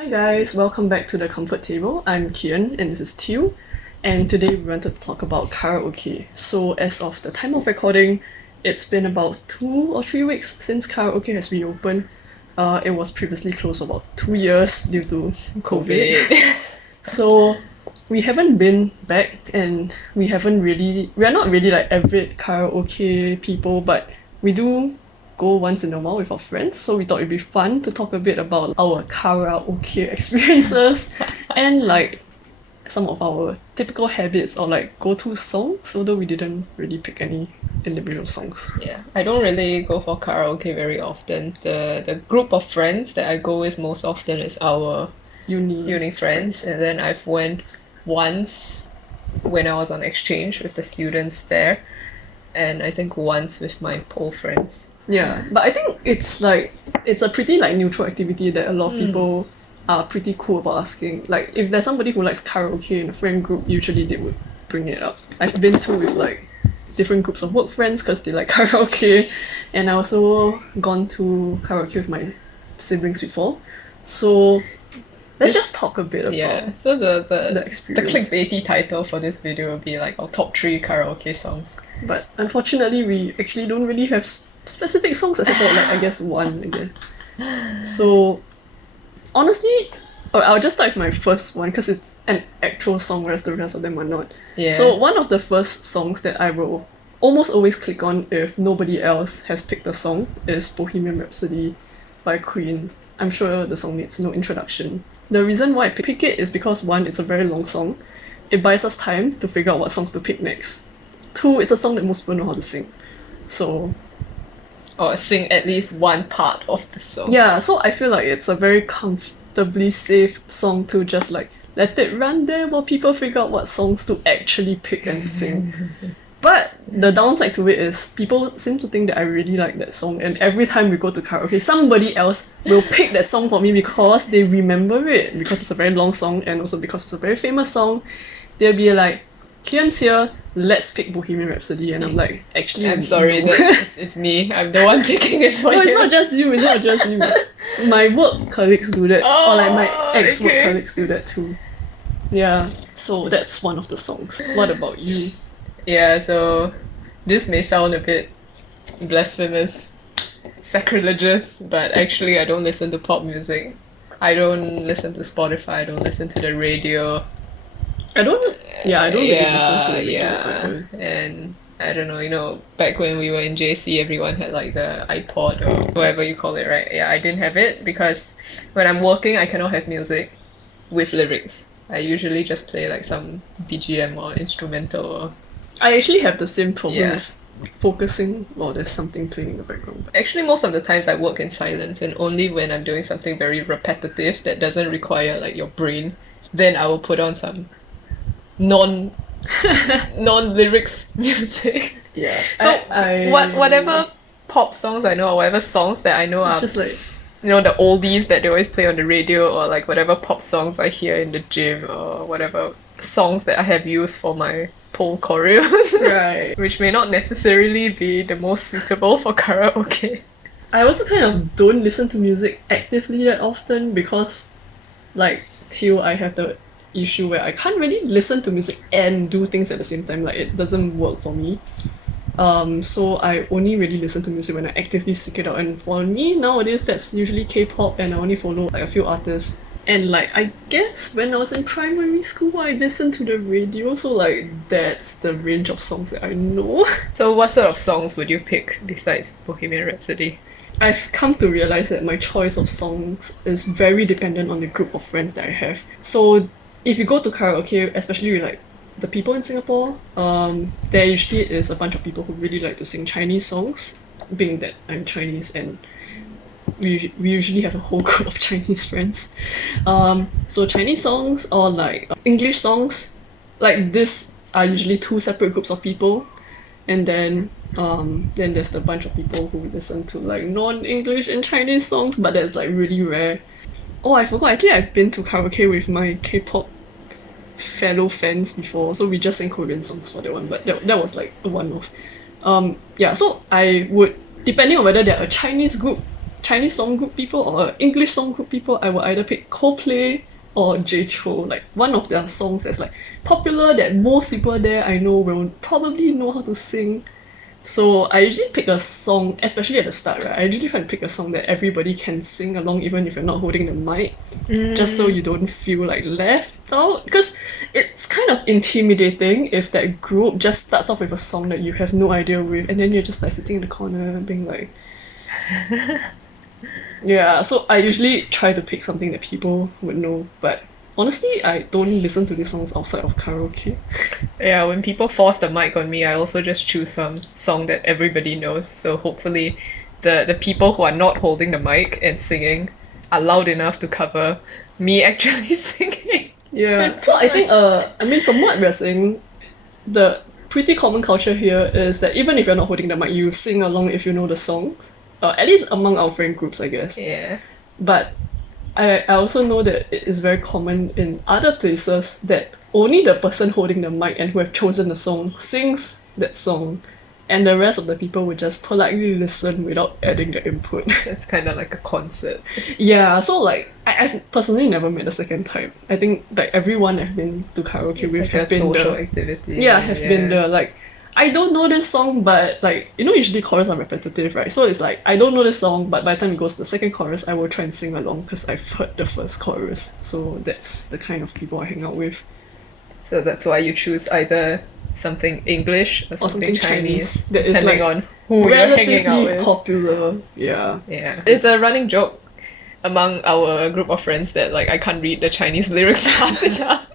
Hi guys, welcome back to the Comfort Table. I'm Cian and this is Teal, and today we wanted to talk about karaoke. So as of the time of recording, it's been about 2 or 3 weeks since karaoke has reopened. It was previously closed for about 2 years due to COVID. So we haven't been back and we are not really like avid karaoke people, but we do go once in a while with our friends, so we thought it'd be fun to talk a bit about our karaoke experiences and like some of our typical habits or like go-to songs, although we didn't really pick any individual songs. Yeah, I don't really go for karaoke very often. The group of friends that I go with most often is our uni friends, and then I've went once when I was on exchange with the students there, and I think once with my pole friends. Yeah, but I think it's a pretty like neutral activity that a lot of people are pretty cool about asking. Like if there's somebody who likes karaoke in a friend group, usually they would bring it up. I've been to with like different groups of work friends because they like karaoke, and I also gone to karaoke with my siblings before. So let's just talk a bit about So the the experience. clickbaity title for this video will be like our top 3 karaoke songs. But unfortunately, we actually don't really have specific songs except for like I guess one again. So honestly, I'll just start with my first one because it's an actual song, whereas the rest of them are not. Yeah. So one of the first songs that I will almost always click on if nobody else has picked the song is Bohemian Rhapsody by Queen. I'm sure the song needs no introduction. The reason why I pick it is because one, it's a very long song. It buys us time to figure out what songs to pick next. Two, it's a song that most people know how to sing. So Or sing at least one part of the song. yeah, so I feel like it's a very comfortably safe song to just like let it run there while people figure out what songs to actually pick and sing. But the downside to it is people seem to think that I really like that song, and every time we go to karaoke, somebody else will pick that song for me because they remember it, because it's a very long song and also because it's a very famous song. They'll be like, Cian's here, let's pick Bohemian Rhapsody, and I'm like, actually I'm sorry, no. it's me. I'm the one picking it for No, you. it's not just you, it's not just you. My work colleagues do that, or like my ex-work okay. colleagues do that too. Yeah, so that's one of the songs. What about you? Yeah, so this may sound a bit blasphemous, sacrilegious, but actually I don't listen to pop music. I don't listen to Spotify, I don't listen to the radio. I don't really listen to the radio Yeah, either. and I don't know, back when we were in JC, everyone had like the iPod or whatever you call it, right? Yeah, I didn't have it because when I'm working, I cannot have music with lyrics. I usually just play like some BGM or instrumental or... I actually have the same problem Yeah. with focusing while there's something playing in the background. Actually, most of the times I work in silence, and only when I'm doing something very repetitive that doesn't require like your brain, then I will put on some non-lyrics music. Yeah. So I whatever pop songs I know or whatever songs that I know it's are, just like the oldies that they always play on the radio, or like whatever pop songs I hear in the gym, or whatever songs that I have used for my pole choreos. right. Which may not necessarily be the most suitable for karaoke. I also kind of don't listen to music actively that often because like till I have the issue where I can't really listen to music and do things at the same time. Like it doesn't work for me. So I only really listen to music when I actively seek it out, and for me nowadays that's usually K-pop, and I only follow like a few artists. And like I guess when I was in primary school I listened to the radio, so like that's the range of songs that I know. So what sort of songs would you pick besides Bohemian Rhapsody? I've come to realize that my choice of songs is very dependent on the group of friends that I have. So if you go to karaoke, especially with like the people in Singapore, there usually is a bunch of people who really like to sing Chinese songs, being that I'm Chinese and we usually have a whole group of Chinese friends. So Chinese songs or like English songs, like this are usually two separate groups of people, and then there's the bunch of people who listen to like non-English and Chinese songs, but that's like really rare. Oh, I forgot. Actually, I've been to karaoke with my K-pop fellow fans before, so we just sang Korean songs for that one. But that was like a one-off. Yeah. So I would, depending on whether they're a Chinese group Chinese song group people or English song group people, I will either pick Coldplay or Chou. Like one of their songs that's like popular that most people there I know will probably know how to sing. So I usually pick a song, especially at the start, right? I usually try to pick a song that everybody can sing along, even if you're not holding the mic, just so you don't feel like left out. Because it's kind of intimidating if that group just starts off with a song that you have no idea with, and then you're just like sitting in the corner being like, yeah. So I usually try to pick something that people would know, but honestly, I don't listen to these songs outside of karaoke. Yeah, when people force the mic on me, I also just choose some song that everybody knows. So hopefully the people who are not holding the mic and singing are loud enough to cover me actually singing. Yeah. So I think I mean from what we're saying, the pretty common culture here is that even if you're not holding the mic, you sing along if you know the songs. At least among our friend groups, I guess. Yeah. But I also know that it is very common in other places that only the person holding the mic and who have chosen the song sings that song, and the rest of the people would just politely listen without adding their input. It's kind of like a concert. Yeah, so like I've personally never met a second time. I think like everyone I've been to karaoke It's with like have a been social the activity. yeah have been the like I don't know this song, but like you know usually chorus are repetitive, right? So it's like I don't know this song, but by the time it goes to the second chorus, I will try and sing along because I've heard the first chorus. So that's the kind of people I hang out with. So that's why you choose either something English or something Chinese, that is depending like on who you're hanging out relatively with. popular. Yeah. Yeah, it's a running joke among our group of friends that like I can't read the Chinese lyrics fast enough,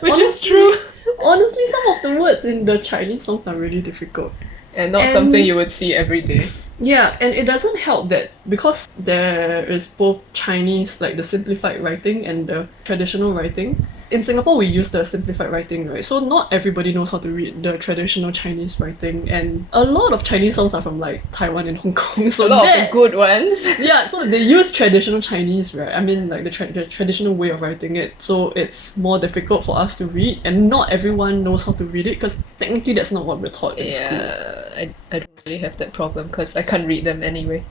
which is true, Honestly, some of the words in the Chinese songs are really difficult. and not And- something you would see every day. Yeah, and it doesn't help that because there is both Chinese, like the simplified writing, and the traditional writing. In Singapore, we use the simplified writing, right? So not everybody knows how to read the traditional Chinese writing, and a lot of Chinese songs are from like Taiwan and Hong Kong. So A lot of that, the good ones. yeah, so they use traditional Chinese, right? I mean, like the traditional way of writing it. So it's more difficult for us to read, and not everyone knows how to read it because technically that's not what we're taught in school. Yeah, I don't really have that problem because I can't read them anyway.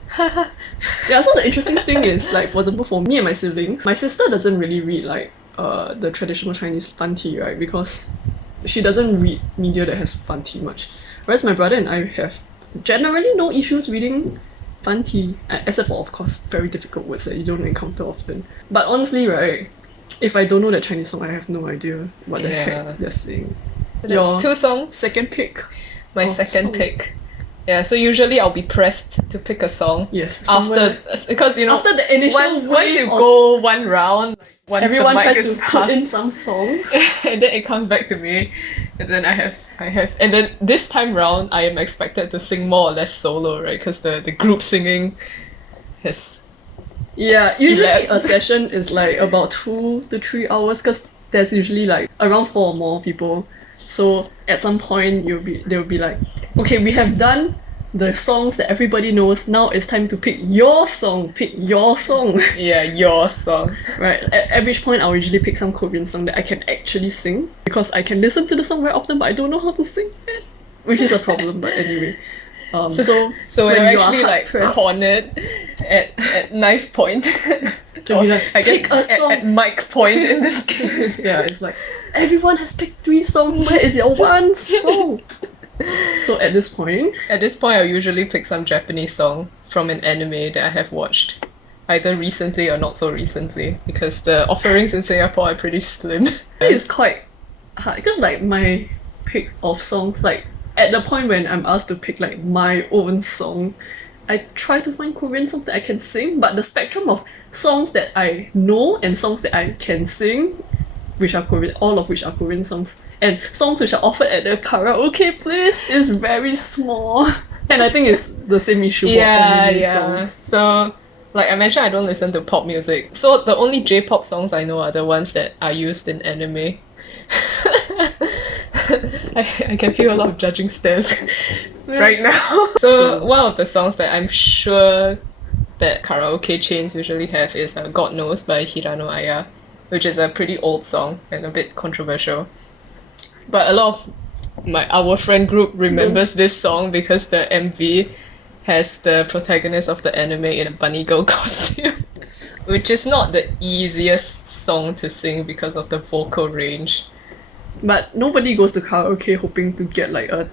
Yeah, so the interesting thing is, like, for example, for me and my siblings, my sister doesn't really read, like, the traditional Chinese fanti, right? Because she doesn't read media that has fanti much. Whereas my brother and I have generally no issues reading fanti, except for, of course, very difficult words that you don't encounter often. But honestly, right, if I don't know that Chinese song, I have no idea what the Yeah. heck they're saying. That's Your 2 songs. second pick? My Oh, second song. pick. Yeah, so usually I'll be pressed to pick a song Yes. after, because you know, after the initial once wave you of go one round, once everyone the mic tries is to passed, put in some songs. and then it comes back to me, and then I have, and then this time round I am expected to sing more or less solo, right? Because the group singing has Yeah, usually Elapsed. a session is like about 2 to 3 hours because there's usually like around 4 or more people. So at some point they'll be like, okay, we have done the songs that everybody knows. Now it's time to pick your song. Pick your song. yeah your song. Right. At which point I'll usually pick some Korean song that I can actually sing because I can listen to the song very often, but I don't know how to sing it, which is a problem. But anyway. So when I'm you are actually like hard-pressed- cornered at knife point, To be like, I guess pick a song. at mic point in this case. Yeah, it's like everyone has picked 3 songs. Where is your one song? So at this point, At this point, I'll usually pick some Japanese song from an anime that I have watched, either recently or not so recently, because the offerings in Singapore are pretty slim. it's quite hard because like my pick of songs, like at the point when I'm asked to pick like my own song, I try to find Korean songs that I can sing, but the spectrum of songs that I know and songs that I can sing, which are Korean, all of which are Korean songs, and songs which are offered at the karaoke place is very small. And I think it's the same issue for anime songs. So, like I mentioned, I don't listen to pop music. So the only J-pop songs I know are the ones that are used in anime. I can feel a lot of judging stares right now. So one of the songs that I'm sure that karaoke chains usually have is God Knows by Hirano Aya, which is a pretty old song and a bit controversial. But a lot of our friend group remembers this song because the MV has the protagonist of the anime in a bunny girl costume, which is not the easiest song to sing because of the vocal range. But nobody goes to karaoke hoping to get like a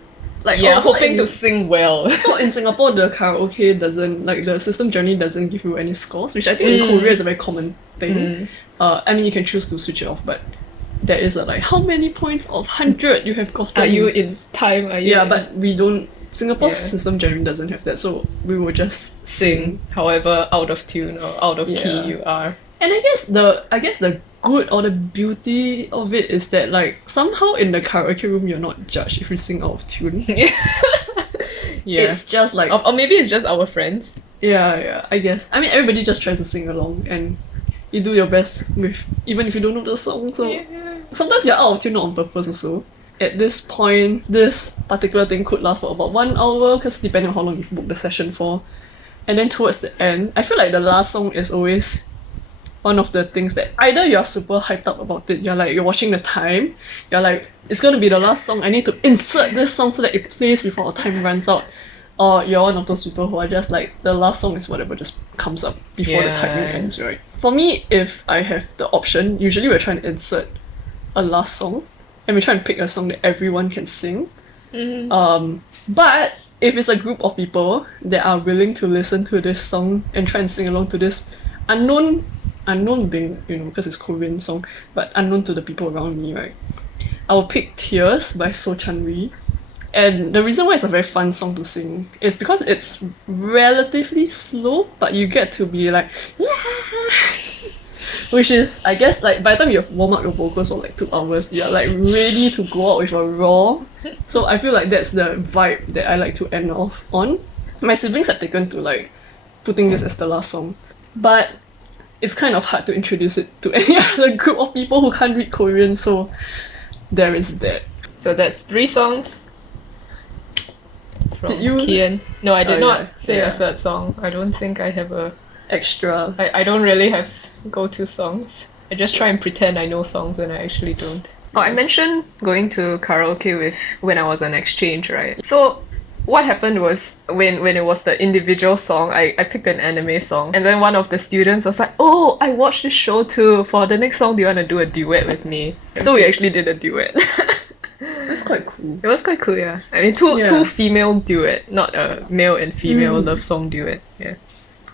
hoping to sing well. So in Singapore, the karaoke doesn't, like, the system generally doesn't give you any scores, which I think in Korea is a very common thing. I mean, you can choose to switch it off, but there is a, like, how many points of 100 you have gotten. Are you in time? But we don't. Singapore's system generally doesn't have that, so we will just sing however out of tune or out of key you are. And I guess the good or the beauty of it is that, like, somehow in the karaoke room you're not judged if you sing out of tune. It's just like, or maybe it's just our friends. I guess. I mean, everybody just tries to sing along and you do your best with, even if you don't know the song. So sometimes you're out of tune not on purpose also. At this point, this particular thing could last for about 1 hour, because depending on how long you've booked the session for. And then towards the end, I feel like the last song is always one of the things that either you're super hyped up about it, you're watching the time, you're like, it's gonna be the last song, I need to insert this song so that it plays before the time runs out. Or you're one of those people who are just like, the last song is whatever just comes up before the timing ends, right? For me, if I have the option, usually we're trying to insert a last song, and we try and pick a song that everyone can sing. But if it's a group of people that are willing to listen to this song and try and sing along to this unknown being, because it's Korean song, but unknown to the people around me, right? I'll pick Tears by So Chan-ri. And the reason why it's a very fun song to sing is because it's relatively slow, but you get to be like, which is, I guess, like, by the time you've warmed up your vocals for like 2 hours, you're like ready to go out with a raw. So I feel like that's the vibe that I like to end off on. My siblings have taken to like putting this as the last song, but it's kind of hard to introduce it to any other group of people who can't read Korean, so there is that. So that's 3 songs from Did you? Cian. No, I did not say a third song. I don't think I have a extra. I don't really have go-to songs. I just try and pretend I know songs when I actually don't. Oh, I mentioned going to karaoke when I was on exchange, right? So what happened was when it was the individual song, I picked an anime song, and then one of the students was like, "Oh, I watched this show too. For the next song, do you want to do a duet with me?" So we actually did a duet. That's quite cool. It was quite cool, yeah. I mean, two female duet, not a male and female love song duet. Yeah.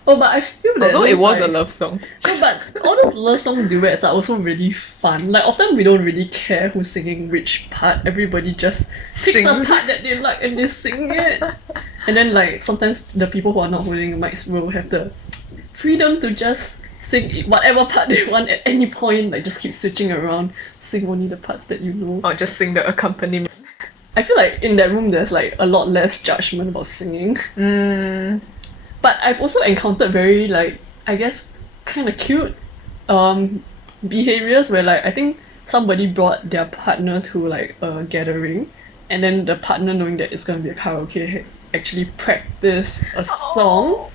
Oh, but I feel that although it was a love song. No, but all those love song duets are also really fun. Like, often we don't really care who's singing which part. Everybody just picks a part that they like and they sing it. And then, like, sometimes the people who are not holding the mics will have the freedom to just sing whatever part they want at any point. Like, just keep switching around, sing only the parts that you know. Or just sing the accompaniment. I feel like in that room there's like a lot less judgment about singing. But I've also encountered very, like, I guess, kind of cute behaviors where, like, I think somebody brought their partner to, like, a gathering, and then the partner, knowing that it's going to be a karaoke, actually practiced a song.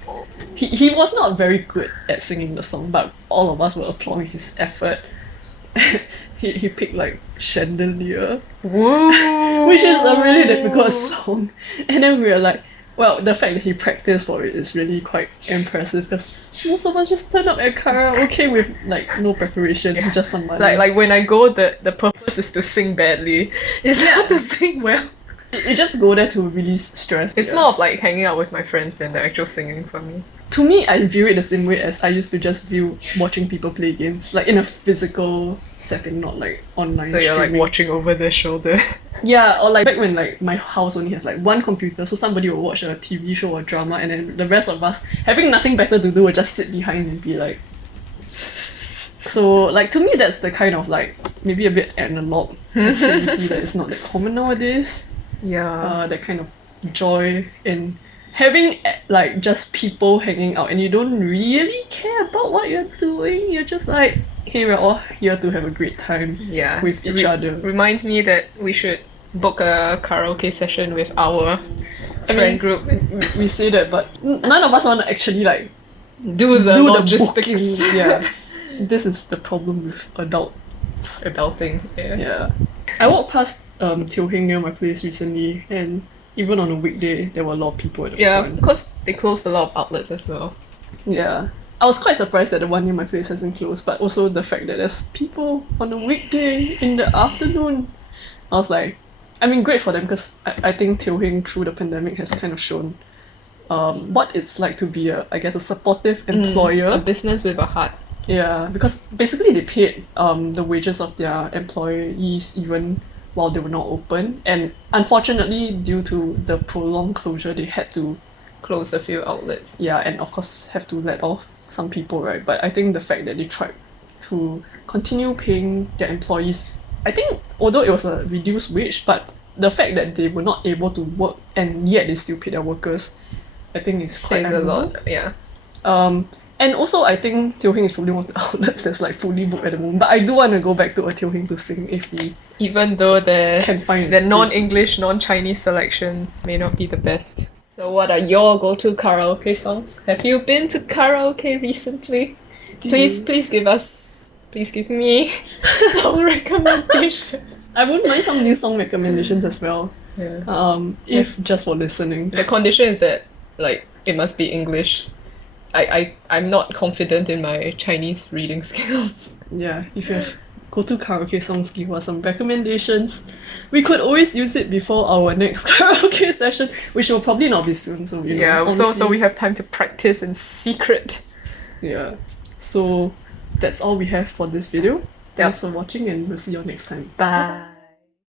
He was not very good at singing the song, but all of us were applauding his effort. he picked, like, Chandelier, which is a really difficult song. And then we were like, well, the fact that he practiced for it is really quite impressive, because most of us just turn up at karaoke with, like, no preparation, just some money. Like when I go, the purpose is to sing badly. It's not to sing well. You just go there to release stress. It's more of like hanging out with my friends than the actual singing for me. To me, I view it the same way as I used to just view watching people play games, like in a physical setting, not like online So you're streaming. like watching over their shoulder. Yeah, or like back when like my house only has like one computer, so somebody will watch a TV show or drama, and then the rest of us, having nothing better to do, will just sit behind and be like... So, like, to me, that's the kind of, like, maybe a bit analog activity that is not that common nowadays. Yeah. That kind of joy in having, like, just people hanging out and you don't really care about what you're doing. You're just like, hey, we're all here to have a great time with each other. Reminds me that we should book a karaoke session with our friend group. We say that, but none of us want to actually, like, do the logistics. Yeah. This is the problem with adulting. Yeah. I walked past Teo Heng near my place recently, and even on a weekday, there were a lot of people at the Yeah, front. because they closed a lot of outlets as well. Yeah. I was quite surprised that the one near my place hasn't closed, but also the fact that there's people on a weekday in the afternoon. I was like, I mean, great for them because I think Teo Heng through the pandemic has kind of shown what it's like to be I guess, a supportive employer. A business with a heart. Yeah, because basically they paid the wages of their employees even while they were not open, and unfortunately, due to the prolonged closure, they had to Close a few outlets. yeah, and of course have to let off some people, right? But I think the fact that they tried to continue paying their employees, I think although it was a reduced wage, but the fact that they were not able to work and yet they still pay their workers, I think is quite Says a admirable. lot, yeah. And also I think Teo Heng is probably one of the outlets that's like fully booked at the moment. But I do want to go back to a Teo Heng to sing if we Even though can find the it. non-English, non-Chinese selection may not be the best. So what are your go-to karaoke songs? Have you been to karaoke recently? Please give me song recommendations. I wouldn't mind some new song recommendations as well. Yeah. If just for listening. The condition is that like it must be English. I'm not confident in my Chinese reading skills. Yeah, if you have go-to karaoke songs, give us some recommendations. We could always use it before our next karaoke session, which will probably not be soon. So you know, Yeah, so honestly, we have time to practice in secret. yeah. So that's all we have for this video. Thanks for watching, and we'll see you all next time. Bye.